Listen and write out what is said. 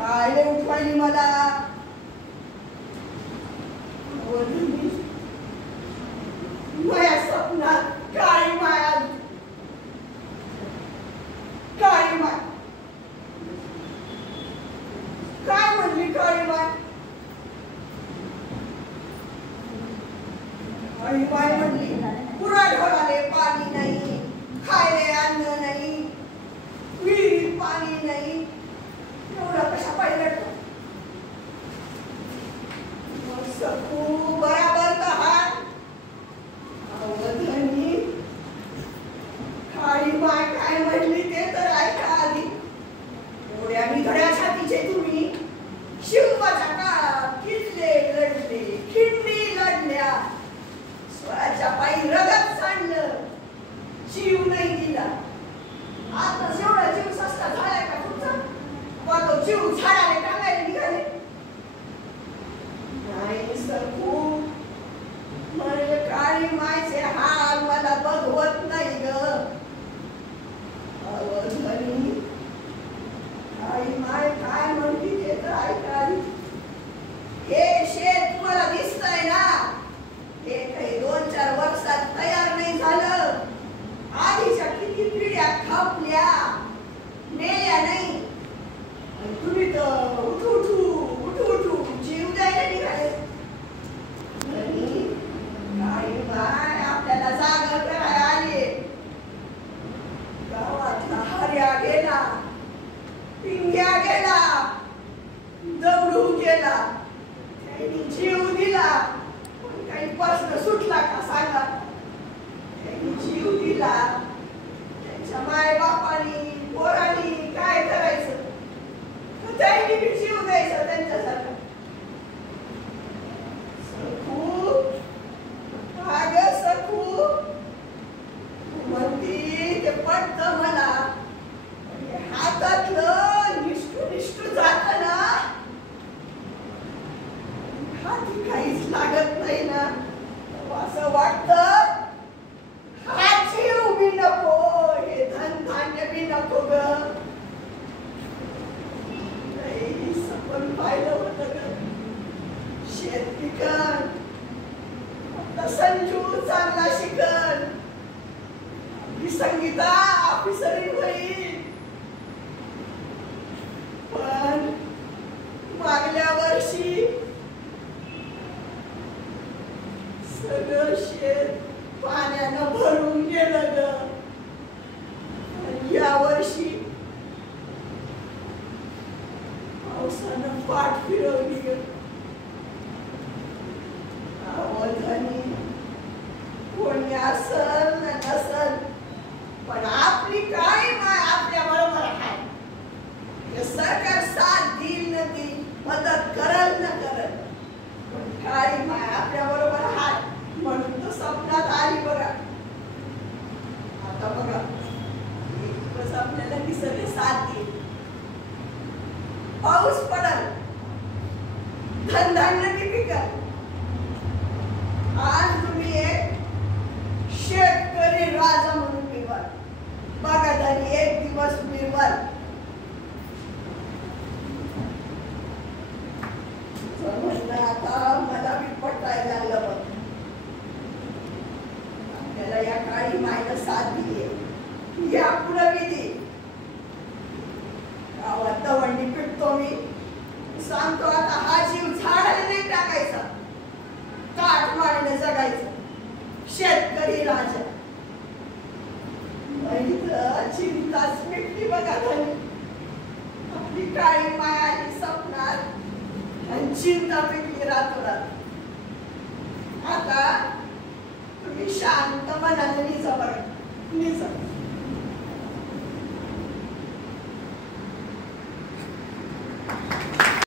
काय उठवायली मला माझ्या स्वप्नात काळी माया काळी माय काय म्हणली काळी माय काळी माय म्हणली पुरा ढोराले पाणी नाही खायले अन्न नाही विहिरीत पाणी नाही एवढं कशा पाहिलं सकू बराबर कहाण अवधनी काळी माय काय म्हटली ते तर ऐका आधी एवढ्या निधड्या छातीचे तुम्ही शिवबाच्या काळात किल्ले लढले खिंडी लढल्या स्वराच्या पायी रगत सांडलं जीव नाही दिला आता एवढा जीव सस्ता झालाय का तुमचा वा तो जीव झाडाने टांगायला निघाले नाही सकू म्हणजे काळी मायचे हाल मला बघवत नाही ग अवधनी काळी माय काय म्हणती ते तर ऐका हे शेत तुम्हाला दिसतंय ना हे काही 2-4 वर्षात तयार नाही झालं आधीच्या किती पिढ्या खपल्या मेल्या नाही तुम्ही तर उठू जीव द्यायला निघाले काळी माय आपल्याला जागा करायला आली गावातला हर्या गेला पिंग्या गेला दगडू गेला त्यांनी जीव दिला पण काही प्रश्न सुटला का सांगा त्यांनी जीव दिला त्यांच्या माय बापानी पोरांनी काय करायचं त्यांनी बी जीव द्यायचा त्यांच्यासारखं सकू अगं सकू म्हणती ते पटतं मला हातातलं निष्ठू जात ना हाती काहीच लागत नाही ना असं वाटतं हा जीव बी नको हे धन धान्य बी नको ग सपन पाहिलं होतं ग शेत पिकन आपला संजू चांगला शिकन आपली संगीता ऑफिसरी होईल पण मागल्या वर्षी सगळं शेत पाण्यानं भरून गेलं ग या वर्षी पावसानं पाठ फिरवली ग अवधनी कोणी असल न नसल पण आपली काळी माय आपल्या बरोबर आहे सरकार साथ देईल न देईल मदत करल न करल पण काळी माय आपल्या बरोबर आहे म्हणून तो स्वप्नात आली बघा आता बघा एक दिवस आपल्याला निसर्ग साथ देईल पाऊस पडल धनधान्य पिकल आज तुम्ही एक शेतकरी राजा म्हणून मिळवाल बघा तरी एक दिवस मिळवाल आता मला बी पटायला लागलं बघ आपल्याला या काळी मायला साथ दिली या पुढे बी दे गावात दवंडी पिटतो मी सांगतो आता हा जीव झाडाला नाही टाकायचा काठ मारणे जगायचं शेतकरी राजा चिंताच मिटली बघा धनी आपली काळी माय आली स्वप्नात आणि चिंता मिटली रातोरात आता तुम्ही शांत मनाने निजा बरं निजा